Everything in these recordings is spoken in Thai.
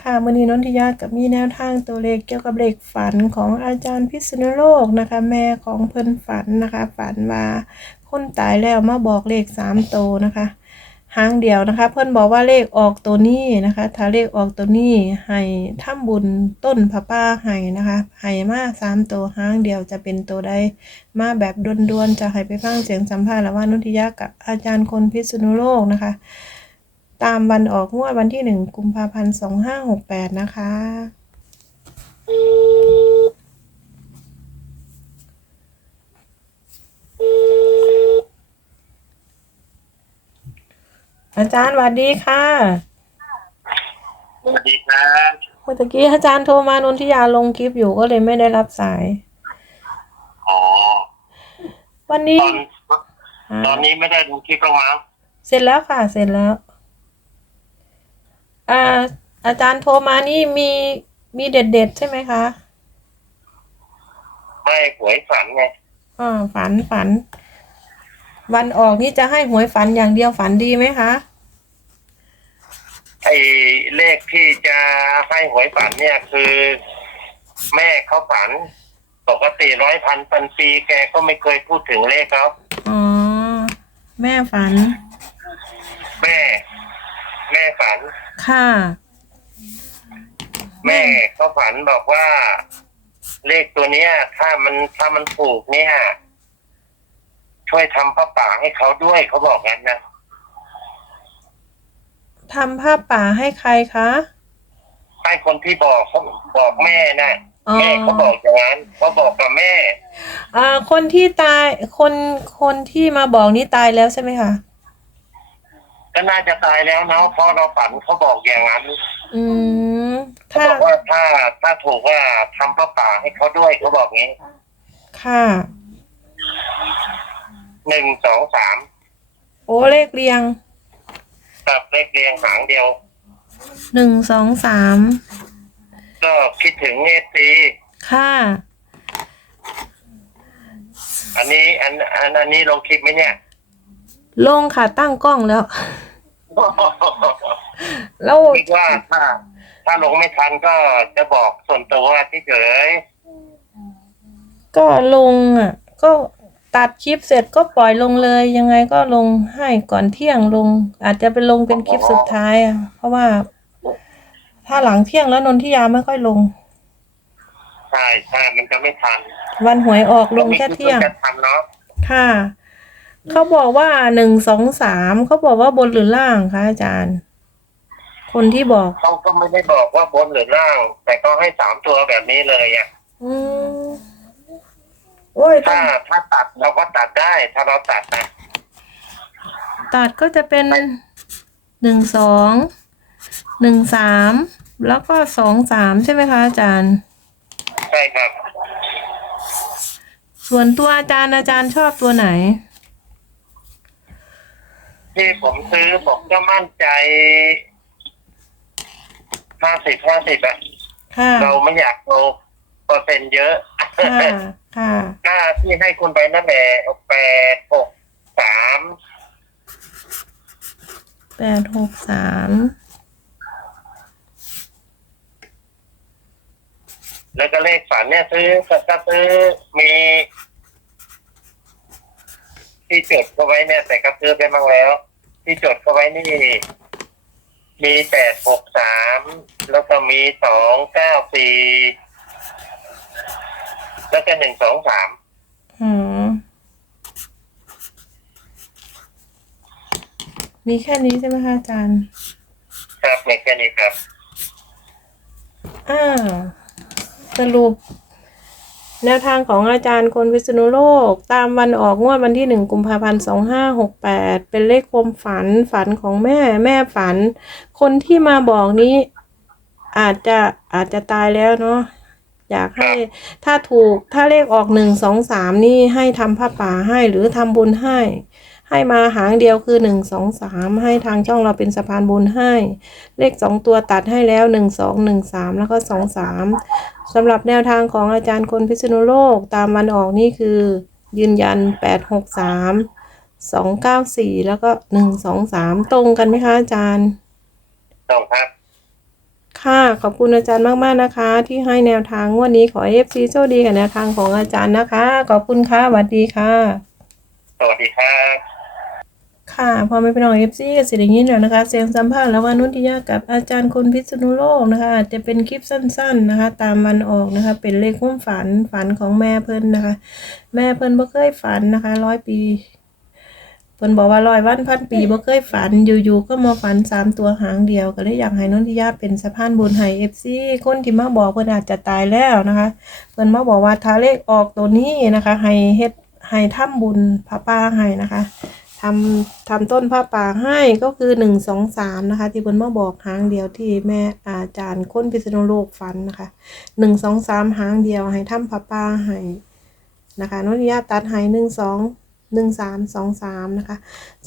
ค่ะมือนีนนทิยากับมีแนวทางตัวเลขเกี่ยวกับเลขฝันของอาจารย์พิษณุโลกนะคะ แม่ของเพิ่นฝันนะคะ ฝันว่าคนตายแล้วมาบอกเลขสามโตวนะคะหางเดียวนะคะ เพิ่นบอกว่าเลขออกตัวนี้นะคะ ถ้าเลขออกตัวนี้ให้ทำบุญต้นพระป้าให้นะคะให้มาสามตัวหางเดียวจะเป็นตัวใดมาแบบด่วนๆจะให้ไปฟังเสียงสัมภาษณ์ระหว่างนนทิยากับอาจารย์คนพิษณุโลกนะคะ ตามวันออกงวดวันที่หนึ่งกุมภาพันธ์สองห้าหกแปดนะคะ อาจารย์สวัสดีค่ะสวัสดีครับเมื่อกี้อาจารย์โทรมานนทิยาลงคลิปอยู่ก็เลยไม่ได้รับสาย อ๋อ วันนี้ตอนตอนนี้ไม่ได้ดูคลิปบ้างมั้ง เสร็จแล้วค่ะ เสร็จแล้ว อ่าอาจารย์โทรมานี่มีมีเด็ดๆใช่ไหมคะ ไม่หวยฝันไงอ่าฝันฝัน วันออกนี่จะให้หวยฝันอย่างเดียวฝันดีไหมคะ ไอ้เลขที่จะให้หวยฝันเนี่ยคือ แม่เขาฝัน ปกติร้อยพันพันปีแกก็ไม่เคยพูดถึงเลขเขาอ๋อ แม่ฝัน แม่ แม่ฝัน ค่ะ แม่เขาฝันบอกว่า เลขตัวเนี้ย ถ้ามันถ้ามันถูกเนี่ย ช่วยทำพระป่าให้เขาด้วยเขาบอกงั้นนะทำผ้าป่าให้ใครคะ ให้คนที่บอกเขาบอกแม่นะอ๋อ แม่เขาบอกอย่างนั้นเขาบอกกับแม่ อ่า คนที่ตายคนคนที่มาบอกนี่ตายแล้วใช่ไหมคะ ก็น่าจะตายแล้วเนาะเพราะเราฝันเขาบอกอย่างนั้นอืมเขาถ้าบอกว่าถ้าถ้าถูกว่าทำพระป่าให้เขาด้วยเขาบอกงี้ค่ะ หนึ่งสองสามโอ้เลขเรียงกับเลขเรียงหางเดียว หนึ่งสองสามก็คิดถึงเอซีค่ะอันนี้อันอันอันนี้ลงคลิปไหมเนี่ย ลงค่ะตั้งกล้องแล้ว แล้วคิดว่าถ้า ถ้าลงไม่ทันก็จะบอกส่วนตัวที่เฉยก็ลงอะ ก็ตัดคลิปเสร็จก็ปล่อยลงเลย ยังไงก็ลงให้ก่อนเที่ยงลง อาจจะไปลงเป็นคลิปสุดท้ายอะ เพราะว่า ถ้าหลังเที่ยงแล้วนนทิยาไม่ค่อยลง ใช่ใช่มันจะไม่ทันวันหวยออกลงแค่เที่ยง จะทันเนาะค่ะ เขาบอกว่าหนึ่งสองสามเขาบอกว่าบนหรือล่างคะอาจารย์ คนที่บอกเขาก็ไม่ได้บอกว่าบนหรือล่าง แต่ก็ให้สามตัวแบบนี้เลยอะอืมโอ้ยต้อถ้างถ้าตัดเราก็ตัดได้ ถ้าเราตัดนะตัดก็จะเป็นหนึ่งสองหนึ่งสามแล้วก็สองสามใช่ไหมคะอาจารย์ ใช่ครับ ส่วนตัวอาจารย์อาจารย์ชอบตัวไหน ที่ผมซื้อผมก็มั่นใจห้าสิบห้าสิบอะค่ะ เราไม่อยากโลเปอร์เซ็นต์เยอะค่ะ ค่ะกล้าที่ให้คุณไปนั่นแหละแปดหกสามแปดหกสาม แล้วก็เลขฝันเนี่ยซื้อก็ซื้อมี ที่จดเข้าไว้เนี่ยแต่ก็ซื้อไปบ้างแล้ว ที่จดเข้าไว้นี่ มีแปดหกสามแล้วก็มีสองเก้าสี่แล้วก็หนึ่งสองสามอืมมีแค่นี้ใช่ไหมคะอาจารย์ ครับในแค่นี้ครับ อ่า สรุป แนวทางของอาจารย์คนวิษณุโลก ตามวันออกงวดวันที่หนึ่งกุมภาพันธ์สองห้าหกแปดเป็นเลขความฝันฝันของแม่แม่ฝัน คนที่มาบอกนี้อาจจะอาจจะตายแล้วเนาะอยากให้ถ้าถูกถ้าเลขออกหนึ่งสองสามนี่ให้ทำผ้าป่าให้หรือทำบุญให้ ให้มาหางเดียวคือหนึ่งสองสามให้ทางช่องเราเป็นสะพานบุญให้ เลขสองตัวตัดให้แล้วหนึ่งสองหนึ่งสามแล้วก็สองสามสำหรับแนวทางของอาจารย์คนพิษณุโลกตามวันออกนี่คือ ยืนยันแปดหกสามสองเก้าสี่แล้วก็หนึ่งสองสามตรงกันไหมคะอาจารย์ต้องครับคค่ะ ขอบคุณอาจารย์มาก ๆ นะคะ ที่ให้แนวทางงวดนี้ขอเอฟซีโชคดีกับแนวทางของอาจารย์นะคะ ขอบคุณค่ะสวัสดีค่ะ สวัสดีครับ ค่ะพอไม่เป็นน้องเอฟซีก็สิได้ยินแล้วนะคะ เสียงสัมภาษณ์ระหว่างนุติยากับอาจารย์คนพิษณุโลกนะคะอาจจะเป็นคลิปสั้น ๆนะคะ ตามวันออกนะคะ เป็นเลขความฝันฝันของแม่เพิ่นนะคะ แม่เพิ่นบ่เคยฝันนะคะร้อยปีเพิ่นบอกว่าร้อยวันพันปีบ่เคยฝันอยู่ๆก็มาฝันสามตัวหางเดียวก็เลยอยากให้นนทิยาเป็นสะพานบุญให้เอฟซีคนที่มาบอกเพิ่นอาจจะตายแล้วนะคะเพิ่นมาบอกว่าถ้าเลขออกตัวนี้นะคะ ให้เฮ็ดให้ทำบุญพระป่าให้นะคะ ทำทำต้นผ้าป่าให้ก็คือหนึ่งสองสามนะคะ ที่เพิ่นมาบอกหางเดียวที่แม่อาจารย์ค้นพิษณุโลกฝันนะคะหนึ่งสองสามหางเดียวให้ทำพระป่าให้นะคะนนทิยาตัดให้หนึ่งสองหนึ่งสามสองสามนะคะ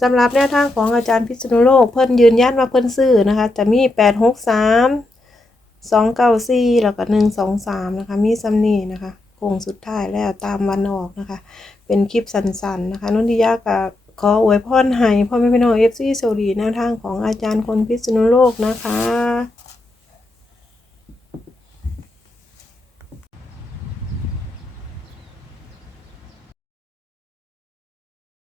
สำหรับแนวทางของอาจารย์พิษณุโลกเพิ่นยืนยันว่าเพิ่นซื้อนะคะ จะมีแปดหกสามสองเก้าสี่แล้วก็หนึ่งสองสามนะคะ มีซัมนี่นะคะโค้งสุดท้ายแล้วตามวันออกนะคะ เป็นคลิปสั้นๆนะคะ นุนทิยากับ ขออวยพรให้พ่อแม่พี่น้องเอฟซีโซดีแนวทางของอาจารย์คนพิษณุโลกนะคะ